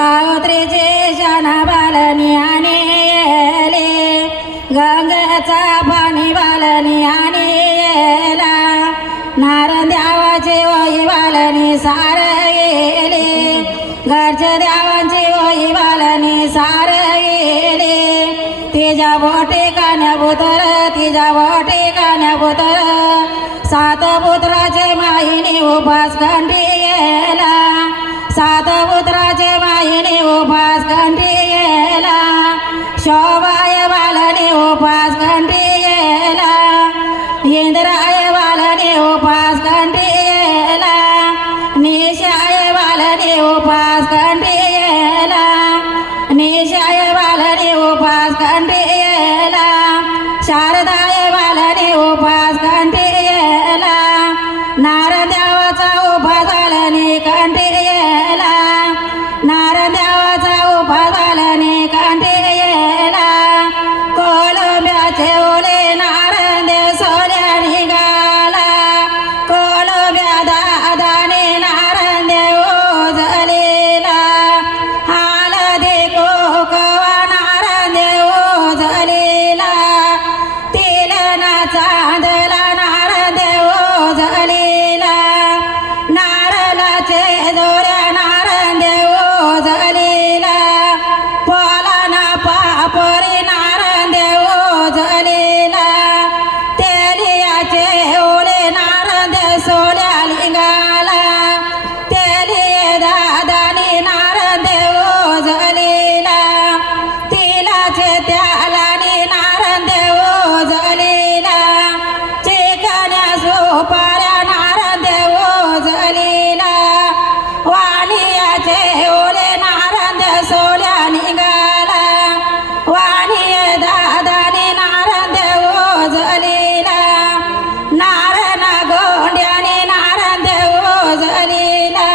गायत्रीचे शाना बालनी आणले गंगेचा पाणी बालनी आणला नारळ देवाचे वही बालनी सार गेले घरच्या देवांची वही बालनी सार गेले तिच्या बोटे कान्या पुत्र तिच्या बोटे कान्या पुत्र सात पुत्राचे माईने उपास खंडी गेला सात पुत्राचे माईने उपास खंडी गेला शोभाय बालने उपास खंडी गेला इंद्राय बालने उपास खंडी गेला निशाय बालने उपास खंडी गेला निशाय बालने उपास खंडी गेला शारदाय बालने उपास खंडी गेला नारळ देवाचा उपास झाल्याने खंडी गेला नारळ देवाचा उपास झाल्याने खंडी गेला कोलंब्याचे ओले नारळ देव सोल्या निघाला कोलंब्या दादाने नारळ देव ओझलेला हळदी कुंकवा नारळ देव ओझलेला तिलना चांदला नारळ देव ओझलेला नारळाचे दोऱ्या नारळ देव ओझलेला पोलाना पापरी नारळ देव ओझलेला तेलियाचे ओले नारळ देव सोल्या लिंगाला तेलिये दादानी नारळ देव ओझलेला तिलाचे त्यालानी नारळ देव ओझलेला चिकन्या सुपाऱ्या नारळ देव ओझलेला वाणियाचे ओले नारळ देव सोल्या निघाला वाणिये दादानी नारळ देव ओझलेला नारायण गोंड्याने नारळ देव ओझलेला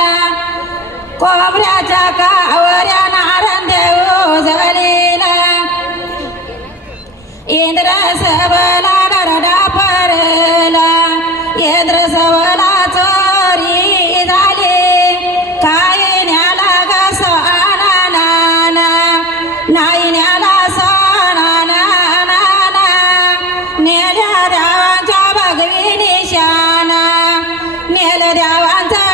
कोंबड्याच्या कावऱ्या नारळ देव ओझलेला इंद्र सबला गरडा परला इंद्र सबला चोरी झाली काय न्याला ग सोना नाना नाही न्याला सोना नाना नेल्या देवांच्या भगवी निशाना नेल देवांचा